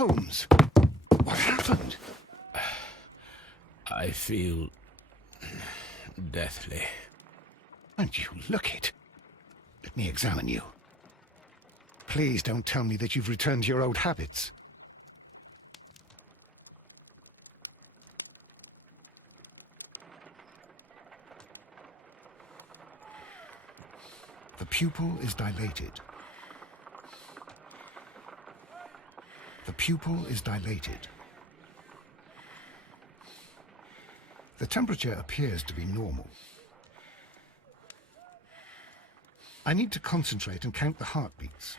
Holmes, what happened? I feel deathly. And you look it. Let me examine you. Please don't tell me that you've returned to your old habits. The pupil is dilated. The pupil is dilated. The temperature appears to be normal. I need to concentrate and count the heartbeats.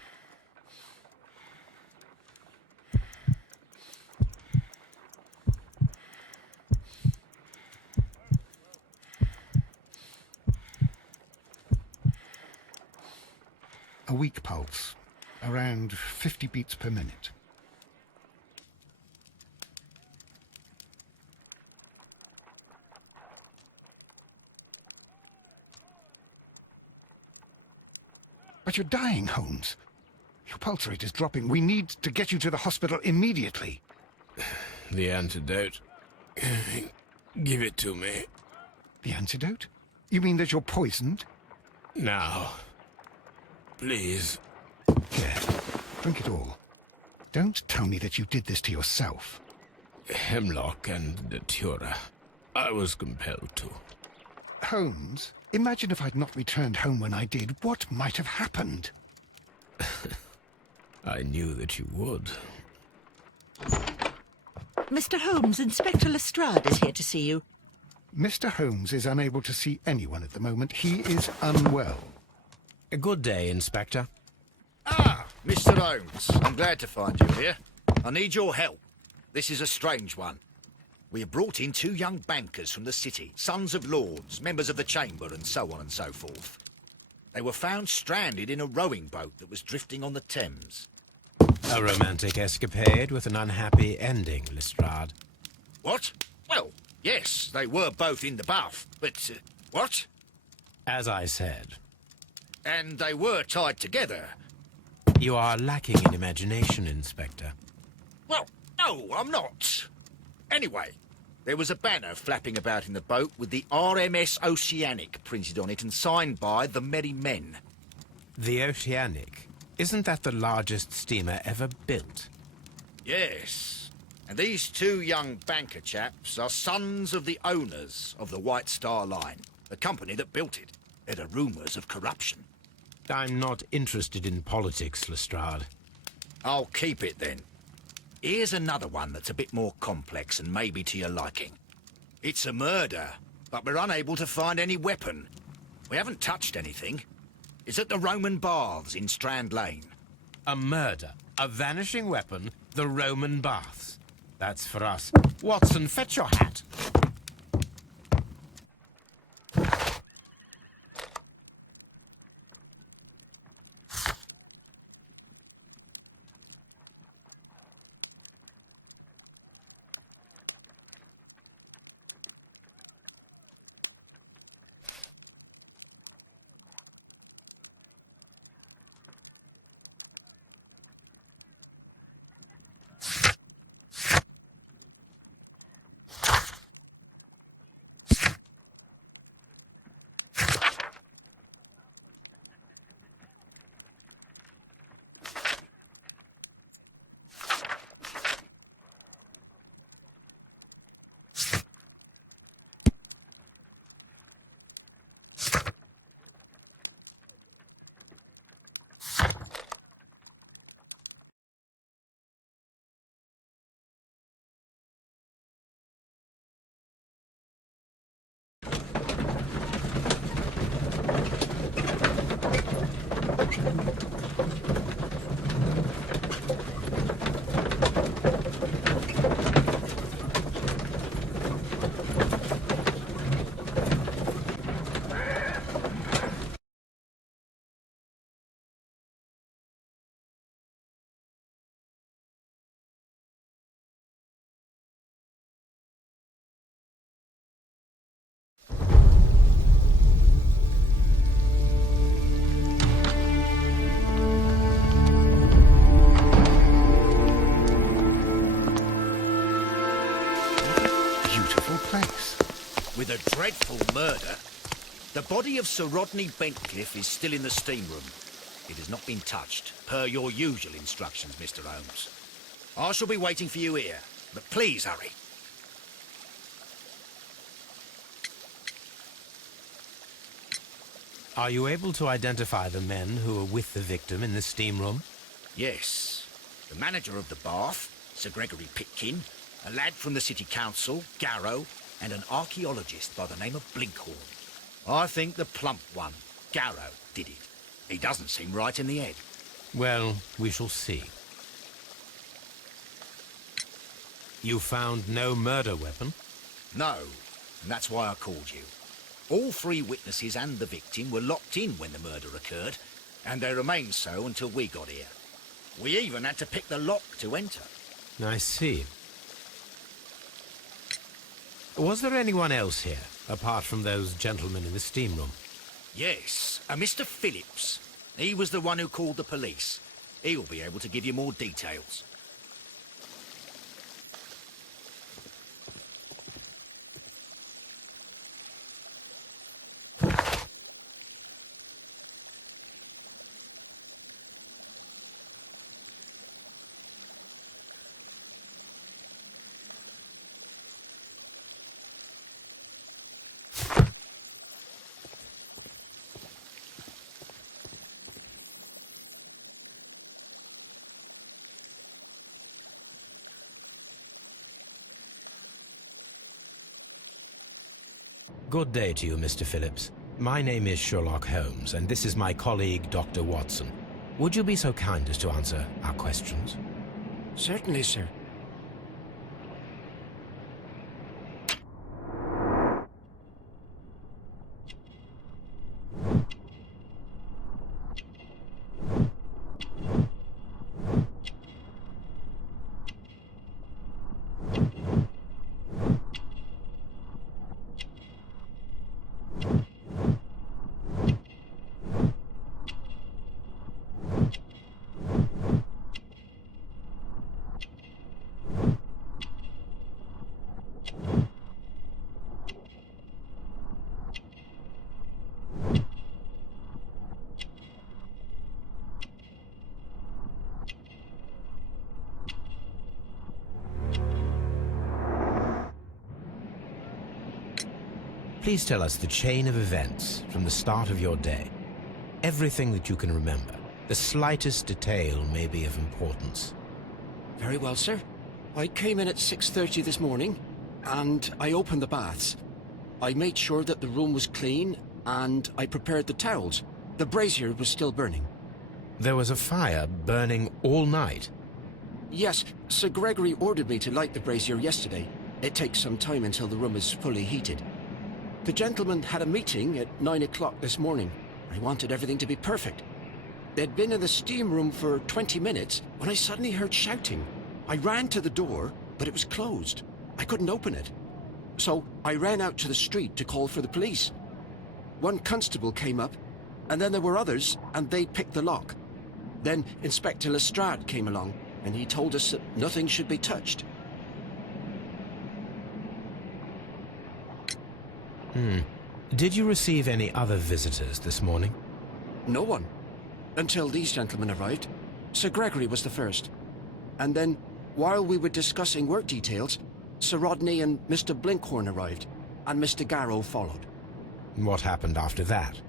A weak pulse, around 50 beats per minute. But you're dying, Holmes. Your pulse rate is dropping. We need to get you to the hospital immediately. The antidote. Give it to me. The antidote? You mean that you're poisoned? Now. Please. Here, drink it all. Don't tell me that you did this to yourself. Hemlock and datura. I was compelled to. Holmes, imagine if I'd not returned home when I did. What might have happened? I knew that you would. Mr. Holmes, Inspector Lestrade is here to see you. Mr. Holmes is unable to see anyone at the moment. He is unwell. A good day, Inspector. Ah, Mr. Holmes. I'm glad to find you here. I need your help. This is a strange one. We have brought in 2 young bankers from the city, sons of lords, members of the chamber, and so on and so forth. They were found stranded in a rowing boat that was drifting on the Thames. A romantic escapade with an unhappy ending, Lestrade. What? Well, yes, they were both in the bath, but... what? As I said, And they were tied together. you are lacking in imagination, Inspector. Well, no, I'm not. Anyway, there was a banner flapping about in the boat with the RMS Oceanic printed on it and signed by the Merry Men. The Oceanic. Isn't that the largest steamer ever built? Yes. And these 2 young banker chaps are sons of the owners of the White Star Line, the company that built it. There are rumours of corruption. I'm not interested in politics, Lestrade. I'll keep it then. Here's another one that's a bit more complex and maybe to your liking. It's a murder, but we're unable to find any weapon. We haven't touched anything. It's at the Roman Baths in Strand Lane. A murder, a vanishing weapon, the Roman Baths. That's for us. Watson, fetch your hat. dreadful murder. The body of Sir Rodney Bentcliffe is still in the steam room. It has not been touched, per your usual instructions, Mr. Holmes. I shall be waiting for you here, but please hurry. Are you able to identify the men who were with the victim in the steam room? Yes. The manager of the bath, Sir Gregory Pitkin, a lad from the City Council, Garrow, and an archaeologist by the name of Blinkhorn. I think the plump one, Garrow, did it. He doesn't seem right in the head. Well, we shall see. You found no murder weapon? No, and that's why I called you. All three witnesses and the victim were locked in when the murder occurred, and they remained so until we got here. We even had to pick the lock to enter. I see. Was there anyone else here, apart from those gentlemen in the steam room? Yes, a Mr. Phillips. He was the one who called the police. He'll be able to give you more details. Good day to you, Mr. Phillips. My name is Sherlock Holmes, and this is my colleague, Dr. Watson. Would you be so kind as to answer our questions? Certainly, sir. Please tell us the chain of events from the start of your day. Everything that you can remember. The slightest detail may be of importance. Very well, sir. I came in at 6:30 this morning, and I opened the baths. I made sure that the room was clean, and I prepared the towels. The brazier was still burning. There was a fire burning all night. Yes, Sir Gregory ordered me to light the brazier yesterday. It takes some time until the room is fully heated. The gentlemen had a meeting at 9 o'clock this morning. I wanted everything to be perfect. They'd been in the steam room for 20 minutes when I suddenly heard shouting. I ran to the door, but it was closed. I couldn't open it. So I ran out to the street to call for the police. One constable came up, and then there were others, and they picked the lock. Then Inspector Lestrade came along, and he told us that nothing should be touched. Did you receive any other visitors this morning? No one. Until these gentlemen arrived. Sir Gregory was the first. And then, while we were discussing work details, Sir Rodney and Mr. Blinkhorn arrived, and Mr. Garrow followed. What happened after that?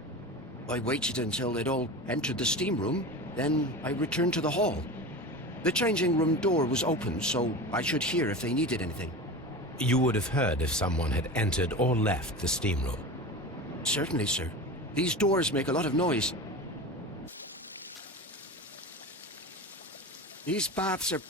I waited until they'd all entered the steam room, then I returned to the hall. The changing room door was open, so I should hear if they needed anything. You would have heard if someone had entered or left the steam room. Certainly, sir. These doors make a lot of noise. These baths are...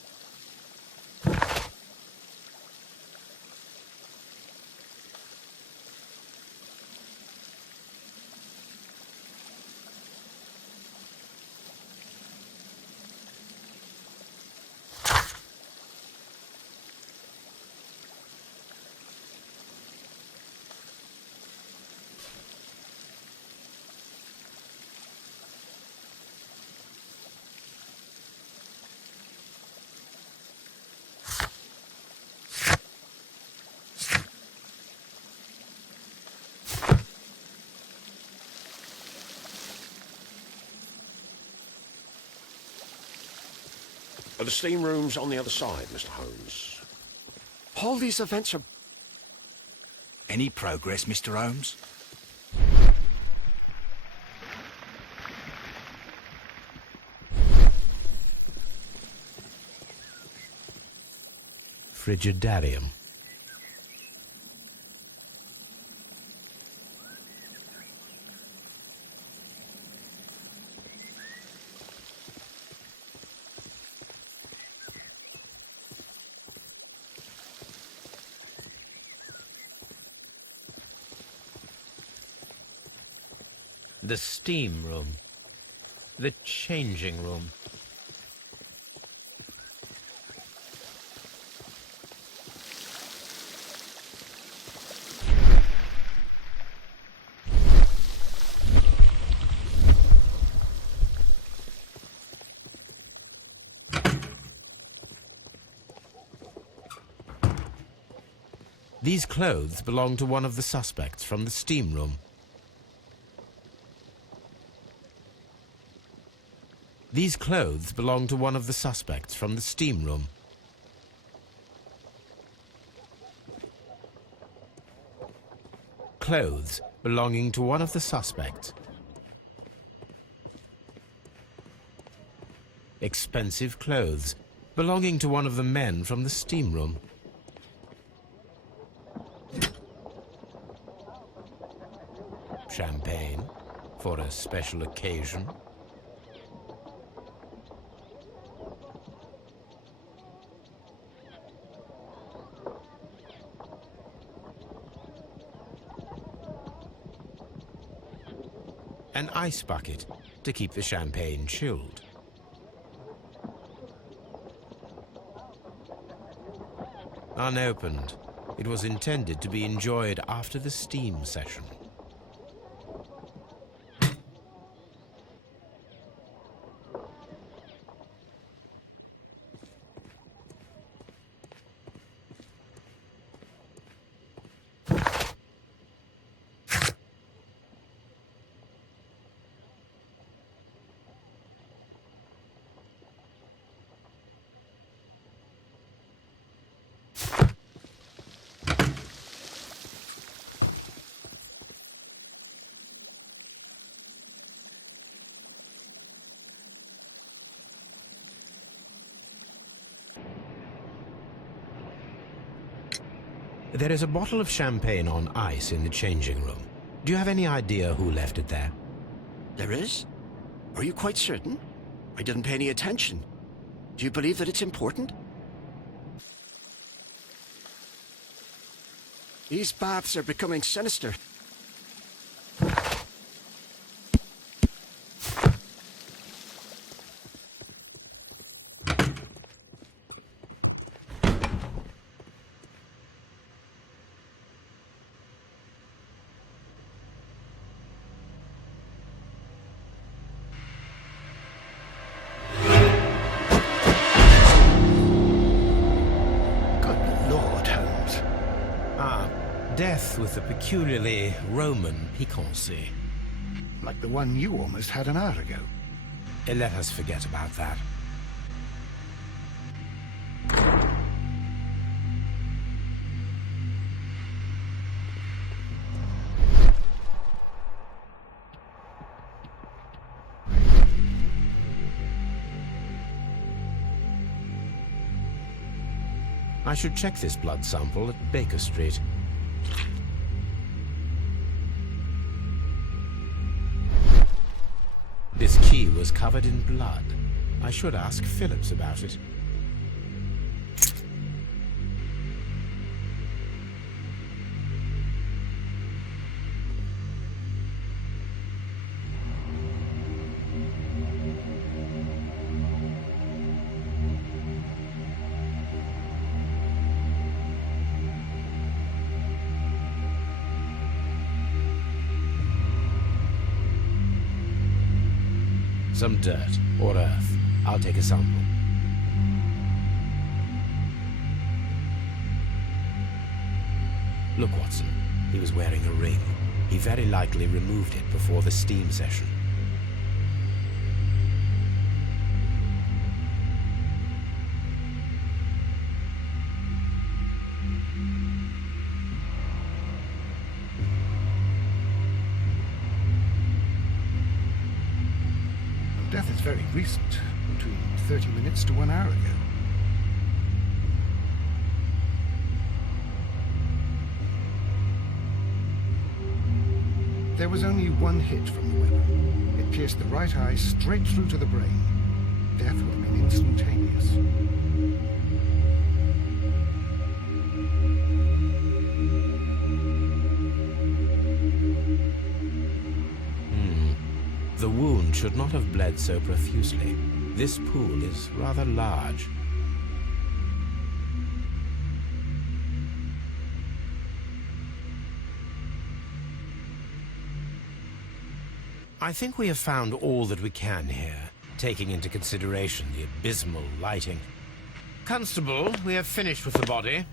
The steam room's on the other side, Mr. Holmes. All these events are... Any progress, Mr. Holmes? Frigidarium. The steam room. The changing room. These clothes belong to one of the suspects from the steam room. These clothes belong to one of the suspects from the steam room. Clothes belonging to one of the suspects. Expensive clothes belonging to one of the men from the steam room. Champagne for a special occasion. An ice bucket to keep the champagne chilled. Unopened, it was intended to be enjoyed after the steam session. There is a bottle of champagne on ice in the changing room. Do you have any idea who left it there? There is? Are you quite certain? I didn't pay any attention. Do you believe that it's important? These baths are becoming sinister. Death with a peculiarly Roman piquancy. Like the one you almost had an hour ago. Let us forget about that. I should check this blood sample at Baker Street. This key was covered in blood. I should ask Phillips about it. Some dirt or earth. I'll take a sample. Look, Watson. He was wearing a ring. He very likely removed it before the steam session. Death is very recent, between 30 minutes to 1 hour ago. There was only one hit from the weapon. It pierced the right eye straight through to the brain. Death would have been instantaneous. The wound should not have bled so profusely. This pool is rather large. I think we have found all that we can here, taking into consideration the abysmal lighting. Constable, we have finished with the body.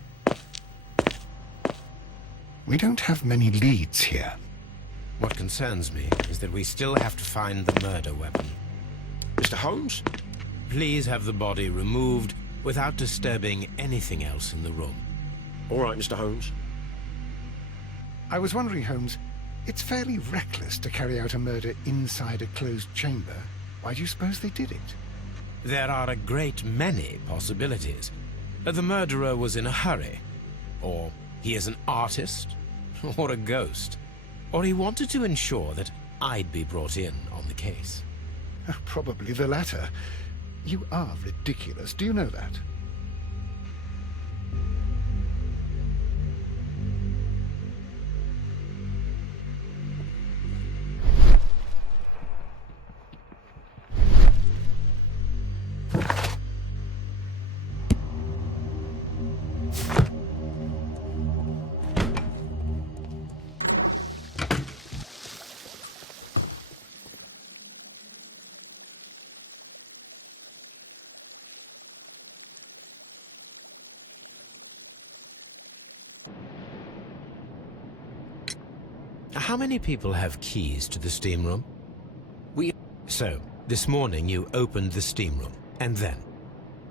We don't have many leads here. What concerns me is that we still have to find the murder weapon. Mr. Holmes? Please have the body removed without disturbing anything else in the room. All right, Mr. Holmes. I was wondering, Holmes, it's fairly reckless to carry out a murder inside a closed chamber. Why do you suppose they did it? There are a great many possibilities. The murderer was in a hurry, or he is an artist, or a ghost, or he wanted to ensure that I'd be brought in on the case. Probably the latter. You are ridiculous, do you know that? How many people have keys to the steam room? So, this morning you opened the steam room, and then?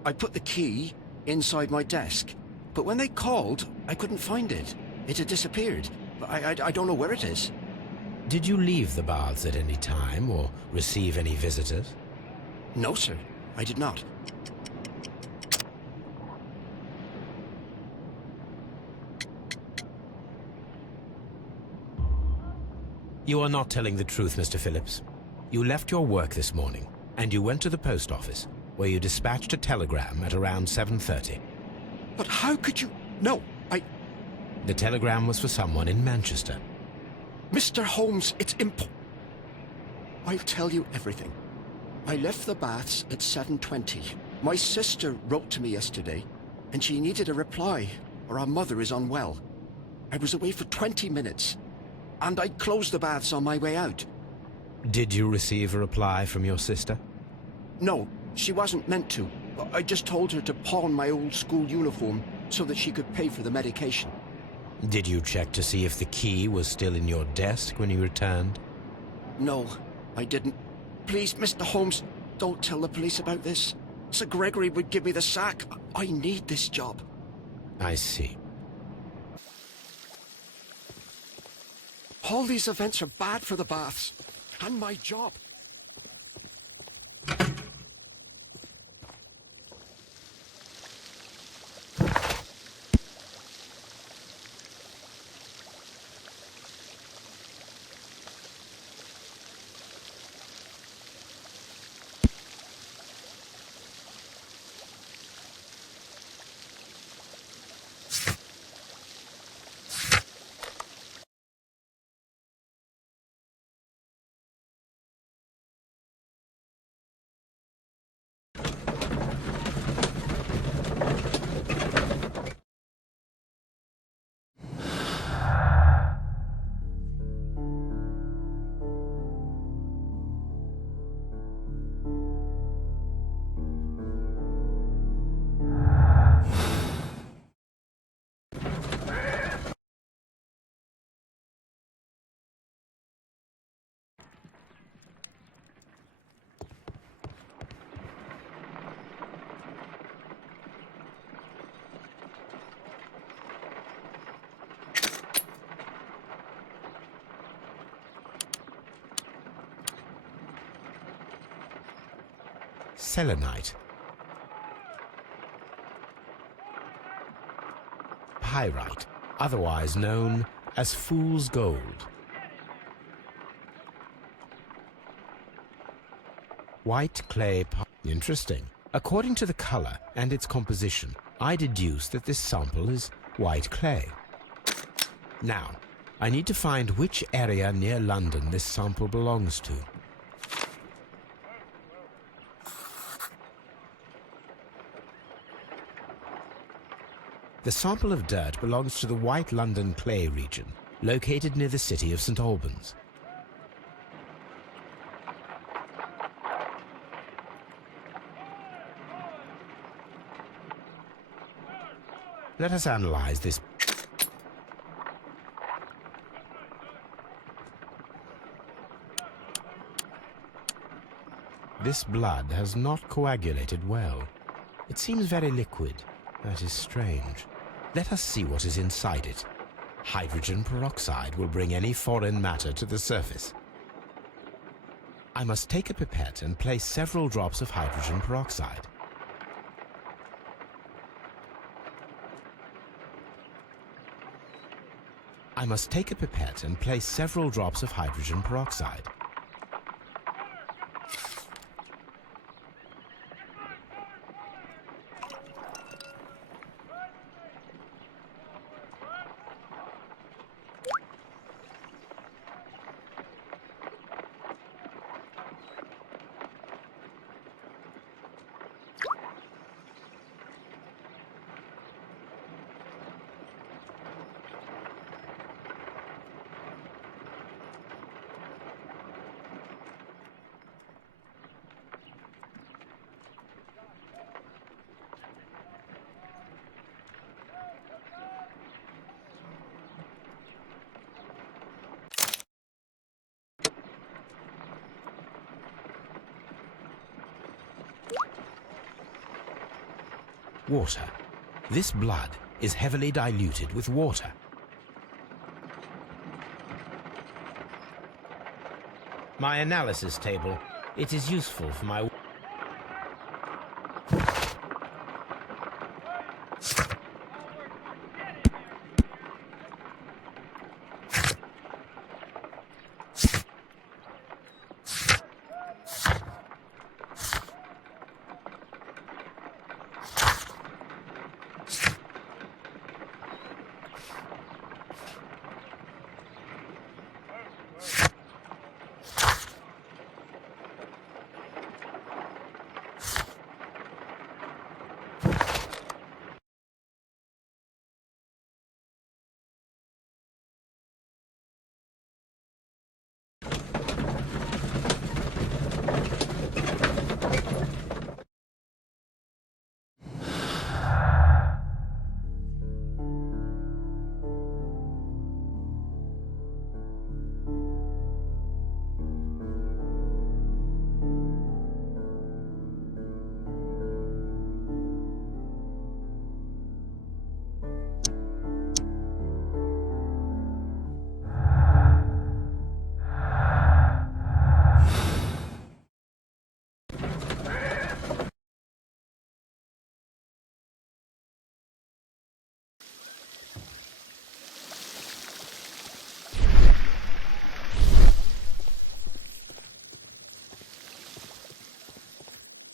I put the key inside my desk, but when they called, I couldn't find it. It had disappeared. I don't know where it is. Did you leave the baths at any time, or receive any visitors? No, sir. I did not. You are not telling the truth, Mr. Phillips. You left your work this morning, and you went to the post office, where you dispatched a telegram at around 7:30. But how could you... No, The telegram was for someone in Manchester. Mr. Holmes, it's I'll tell you everything. I left the baths at 7:20. My sister wrote to me yesterday, and she needed a reply, or our mother is unwell. I was away for 20 minutes, and I closed the baths on my way out. Did you receive a reply from your sister? No, she wasn't meant to. I just told her to pawn my old school uniform so that she could pay for the medication. Did you check to see if the key was still in your desk when you returned? No, I didn't. Please, Mr. Holmes, don't tell the police about this. Sir Gregory would give me the sack. I need this job. I see. All these events are bad for the baths. And my job. selenite, pyrite, otherwise known as fool's gold, white clay. Interesting. According to the color and its composition, I deduce that this sample is white clay. Now, I need to find which area near London this sample belongs to. The sample of dirt belongs to the White London clay region, located near the city of St. Albans. Let us analyze this. This blood has not coagulated well. It seems very liquid. That is strange. Let us see what is inside it. Hydrogen peroxide will bring any foreign matter to the surface. I must take a pipette and place several drops of hydrogen peroxide. I must take a pipette and place several drops of hydrogen peroxide. Water. This blood is heavily diluted with water. My analysis table. It is useful for my...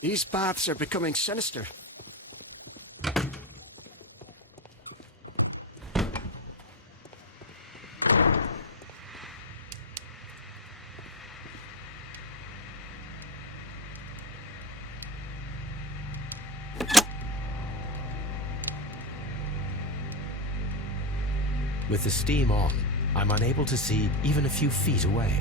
These baths are becoming sinister. With the steam on, I'm unable to see even a few feet away.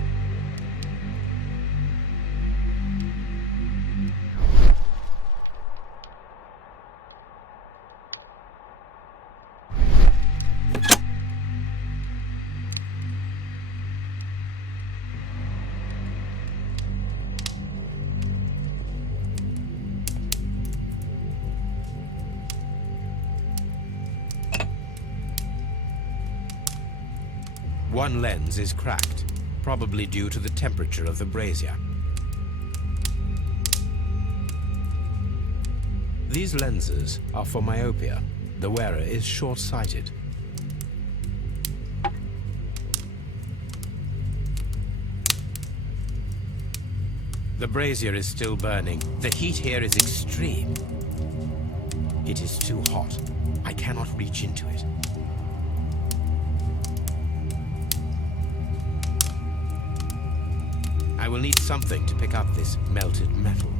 One lens is cracked, probably due to the temperature of the brazier. These lenses are for myopia. The wearer is short-sighted. The brazier is still burning. The heat here is extreme. It is too hot. I cannot reach into it. I will need something to pick up this melted metal.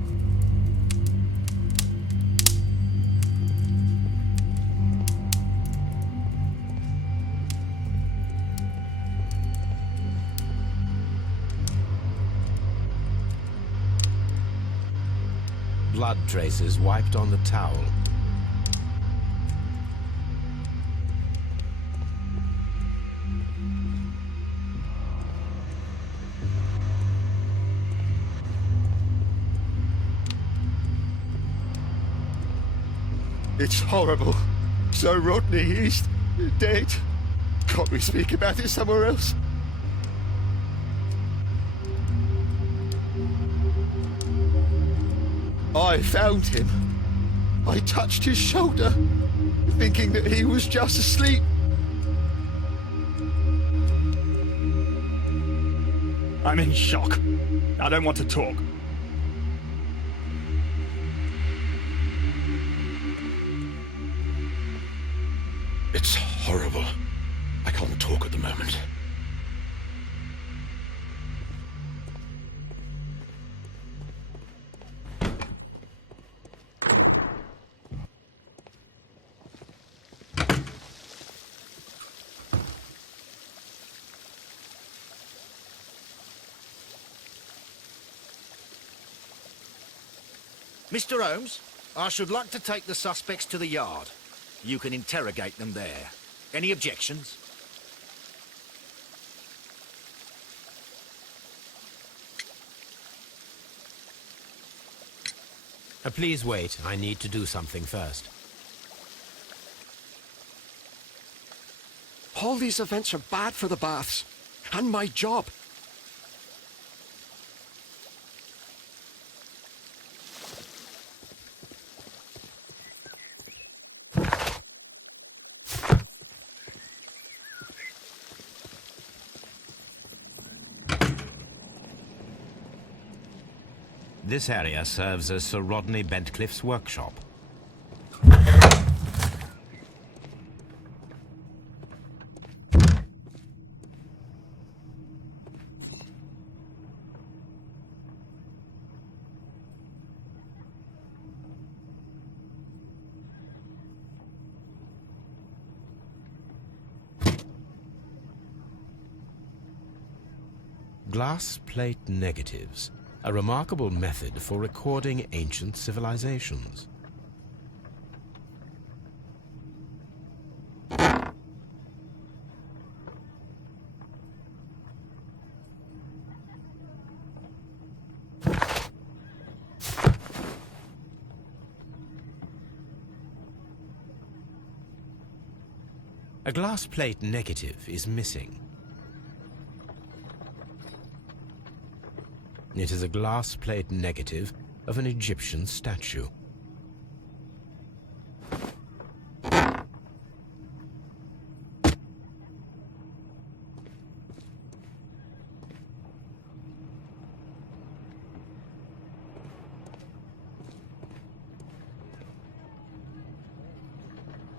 Blood traces wiped on the towel. It's horrible. So Rodney, he's dead. Can't we speak about it somewhere else? I found him. I touched his shoulder, thinking that he was just asleep. I'm in shock. I don't want to talk. It's horrible. I can't talk at the moment. Mr. Holmes, I should like to take the suspects to the yard. You can interrogate them there. Any objections? Please wait. I need to do something first. All these events are bad for the baths. And my job. This area serves as Sir Rodney Bentcliffe's workshop. Glass plate negatives. A remarkable method for recording ancient civilizations. A glass plate negative is missing. It is a glass plate negative of an Egyptian statue.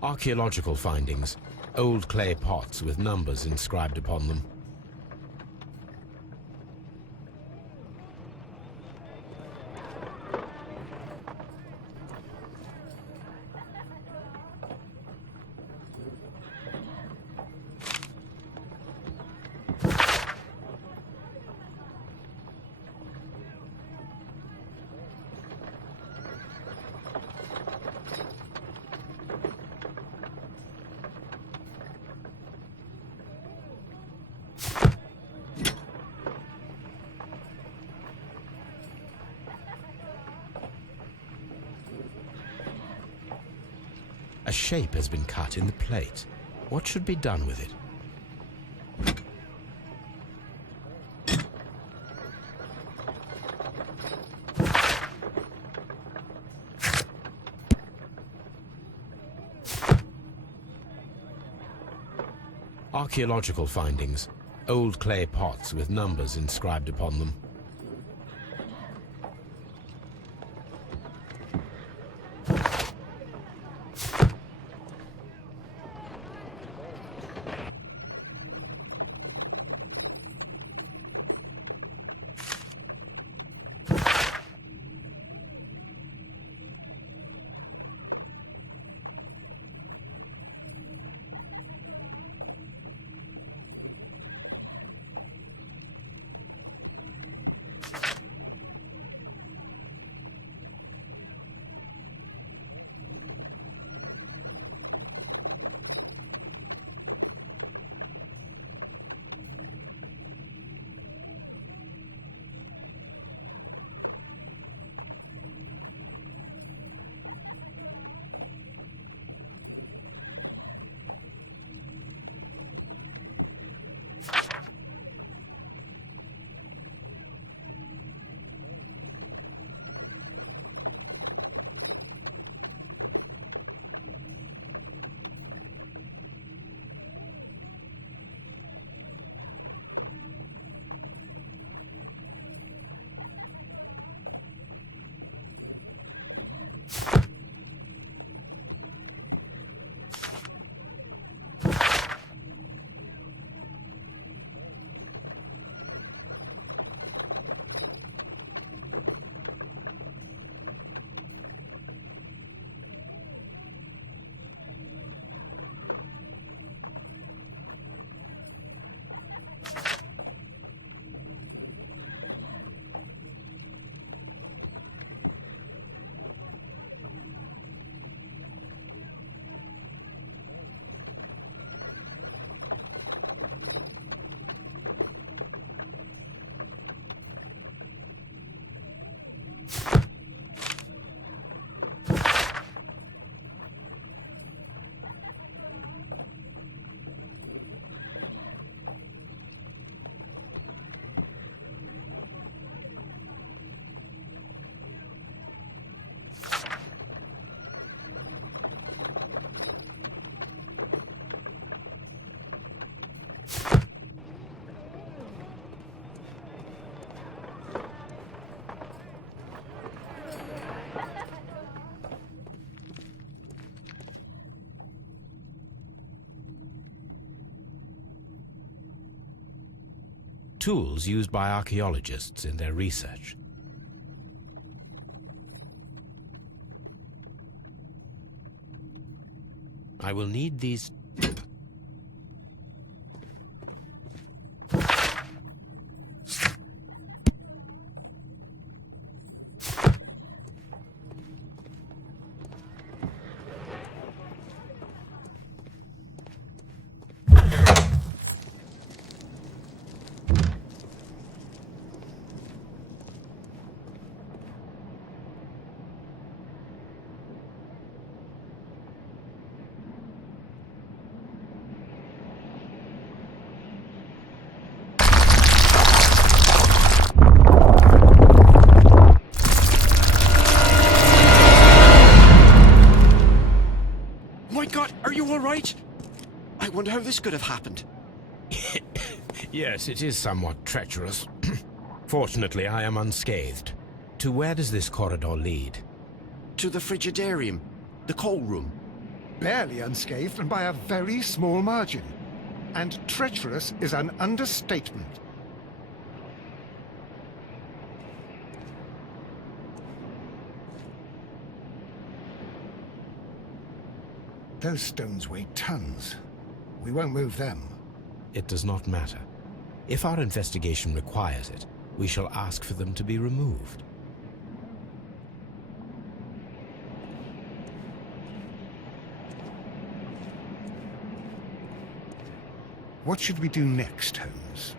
Archaeological findings. Old clay pots with numbers inscribed upon them. A shape has been cut in the plate. What should be done with it? Archaeological findings. Old clay pots with numbers inscribed upon them. Tools used by archaeologists in their research. I will need these. Right? I wonder how this could have happened. Yes, it is somewhat treacherous. Fortunately, I am unscathed. To where does this corridor lead? To the frigidarium, the coal room. Barely unscathed and by a very small margin. And treacherous is an understatement. Those stones weigh tons. We won't move them. It does not matter. If our investigation requires it, we shall ask for them to be removed. What should we do next, Holmes?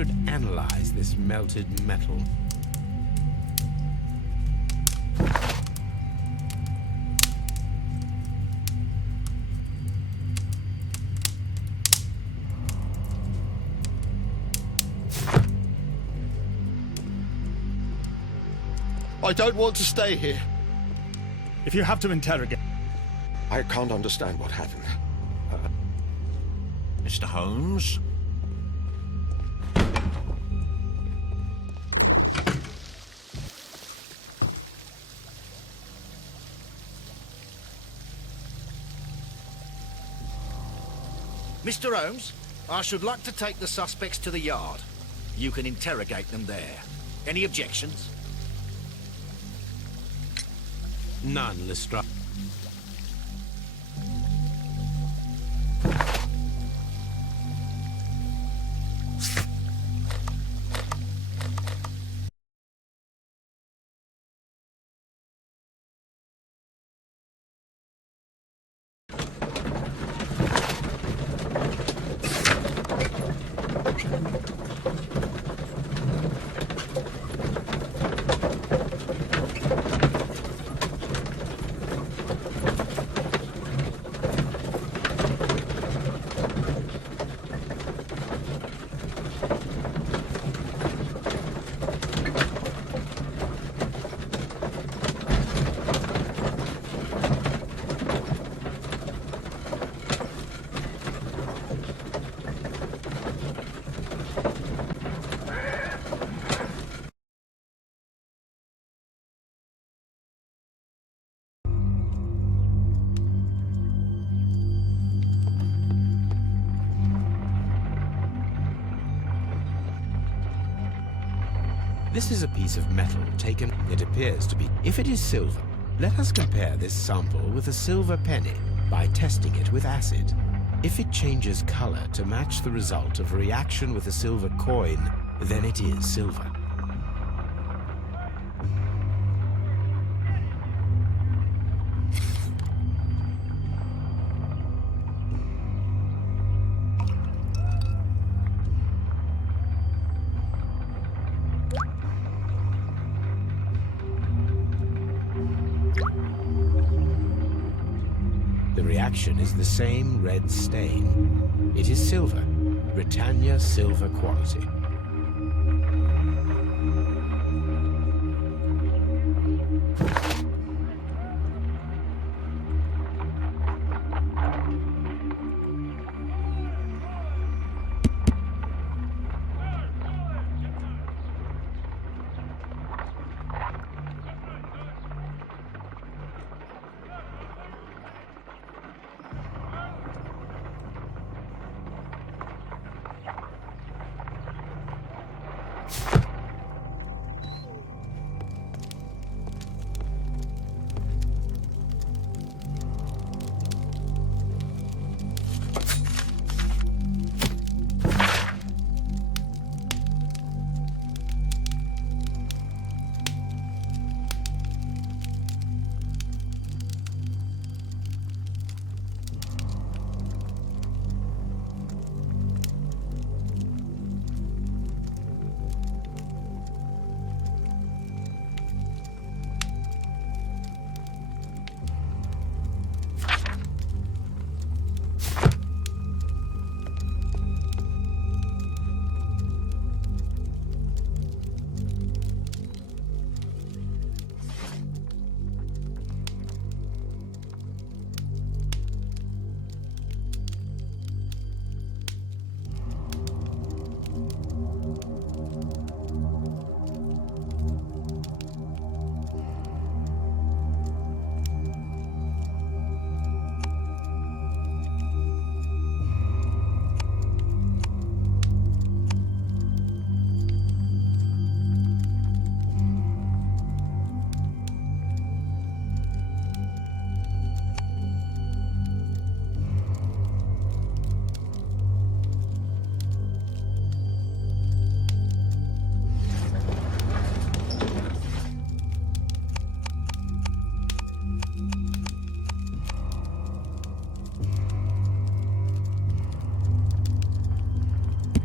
should analyze this melted metal. I don't want to stay here. If you have to interrogate... I can't understand what happened. Mr. Holmes? Mr. Holmes, I should like to take the suspects to the yard. You can interrogate them there. Any objections? None, Lestrade. This is a piece of metal taken, it appears to be. If it is silver, let us compare this sample with a silver penny by testing it with acid. If it changes color to match the result of a reaction with a silver coin, then it is silver. The reaction is the same red stain. It is silver, Britannia silver quality.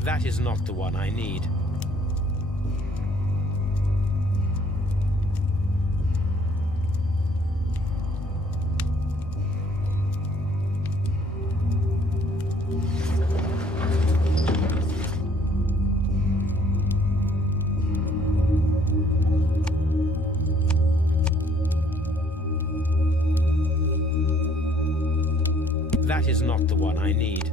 That is not the one I need. That is not the one I need.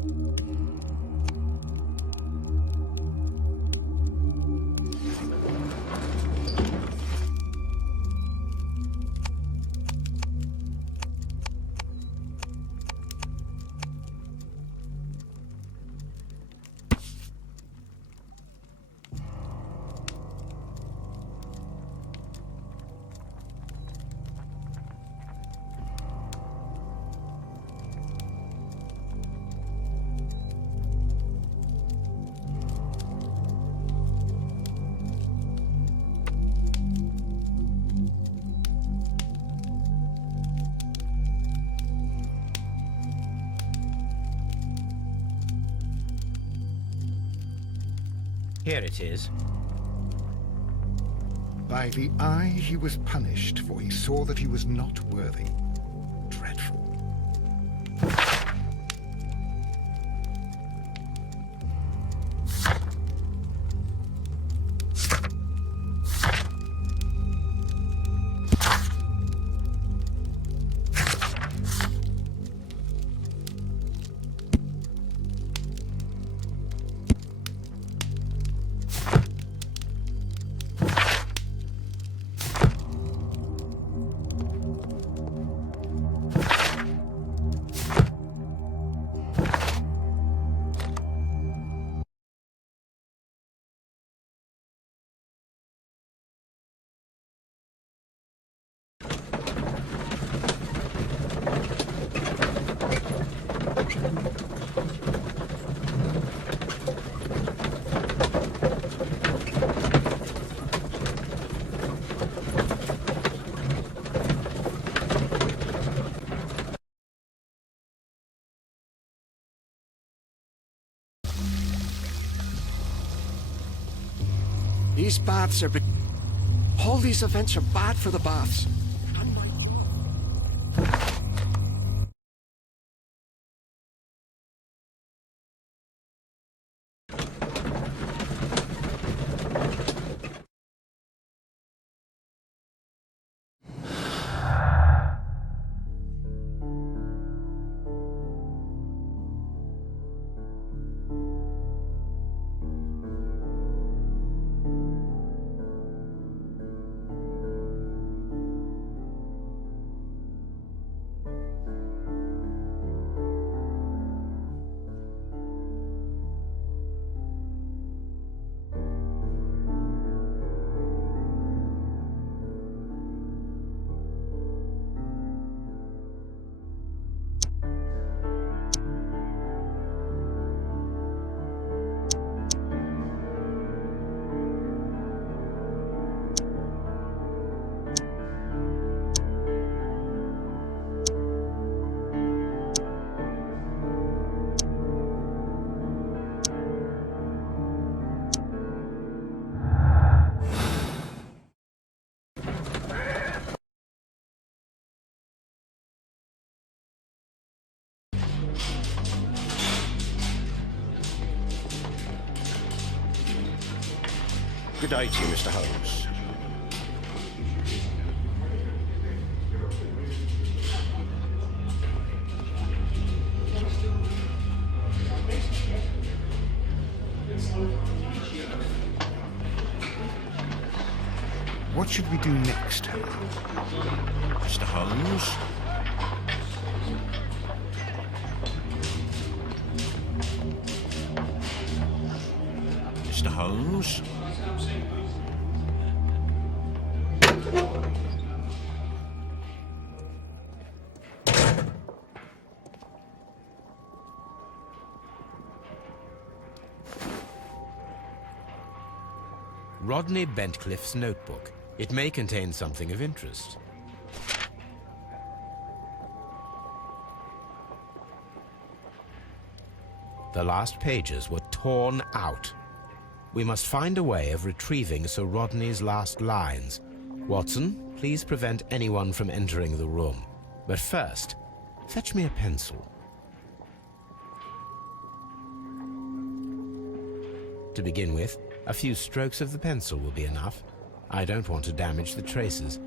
Here it is. By the eye he was punished, for he saw that he was not worthy. Dreadful. These baths are... All these events are bad for the baths. Good day to you, Mr. Holmes. What should we do next, Holmes? Mr. Holmes? Mr. Holmes? Rodney Bentcliffe's notebook. It may contain something of interest. The last pages were torn out. We must find a way of retrieving Sir Rodney's last lines. Watson, please prevent anyone from entering the room. But first, fetch me a pencil. To begin with, a few strokes of the pencil will be enough. I don't want to damage the traces.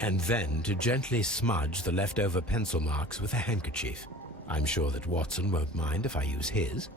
And then to gently smudge the leftover pencil marks with a handkerchief. I'm sure that Watson won't mind if I use his.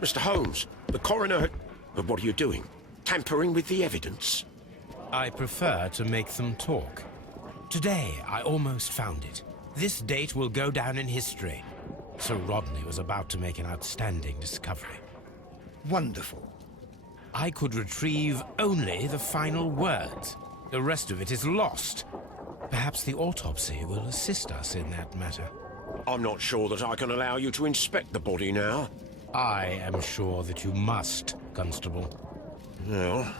Mr. Holmes, the coroner... But what are you doing? Tampering with the evidence? I prefer to make them talk. Today, I almost found it. This date will go down in history. Sir Rodney was about to make an outstanding discovery. Wonderful. I could retrieve only the final words. The rest of it is lost. Perhaps the autopsy will assist us in that matter. I'm not sure that I can allow you to inspect the body now. I am sure that you must, Constable. Well...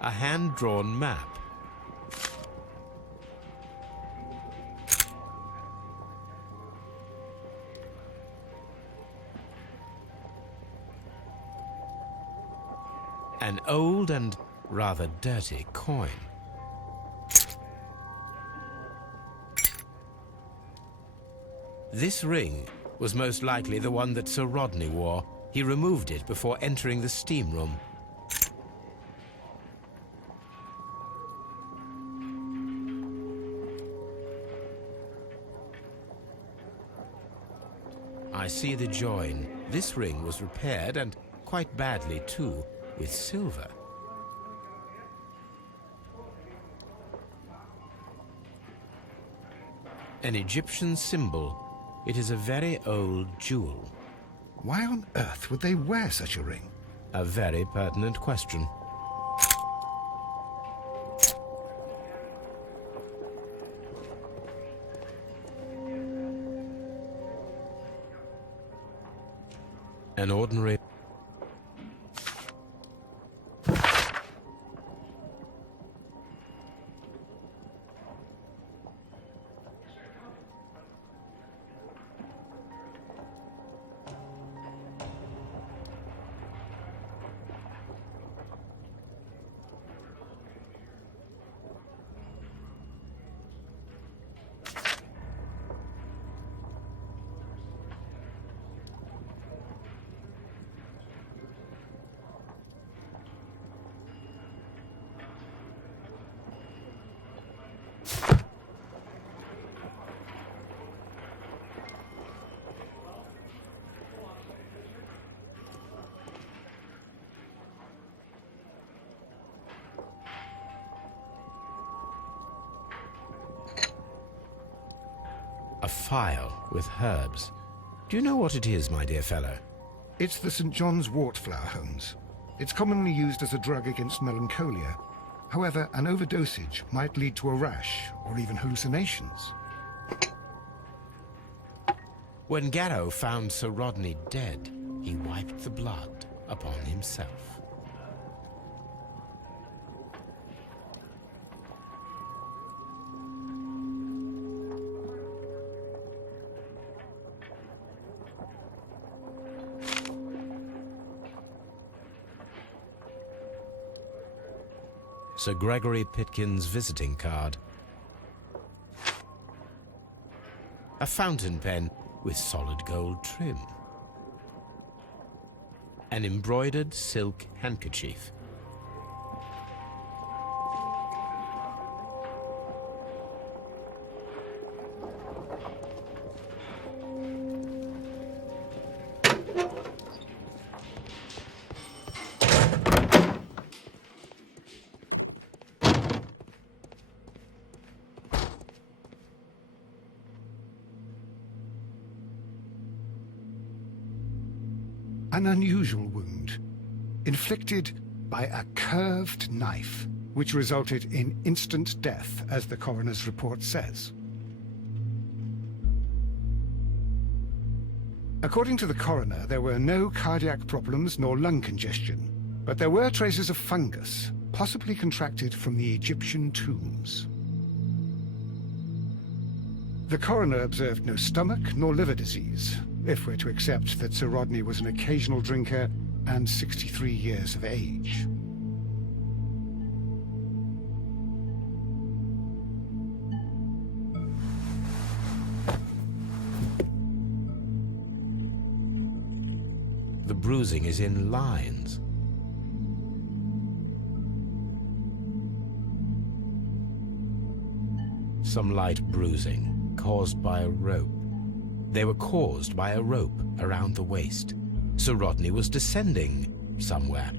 A hand-drawn map. An old and rather dirty coin. This ring was most likely the one that Sir Rodney wore. He removed it before entering the steam room. I see the join. This ring was repaired, and quite badly too, with silver. An Egyptian symbol. It is a very old jewel. Why on earth would they wear such a ring? A very pertinent question. An ordinary... A phial with herbs. Do you know what it is, my dear fellow? It's the St. John's wort flower, Holmes. It's commonly used as a drug against melancholia. However, an overdosage might lead to a rash or even hallucinations. When Garrow found Sir Rodney dead, he wiped the blood upon himself. Sir Gregory Pitkin's visiting card. A fountain pen with solid gold trim. An embroidered silk handkerchief. An unusual wound, inflicted by a curved knife, which resulted in instant death, as the coroner's report says. According to the coroner, there were no cardiac problems nor lung congestion, but there were traces of fungus, possibly contracted from the Egyptian tombs. The coroner observed no stomach nor liver disease, if we're to accept that Sir Rodney was an occasional drinker and 63 years of age. The bruising is in lines. Some light bruising caused by a rope. They were caused by a rope around the waist. Sir Rodney was descending somewhere.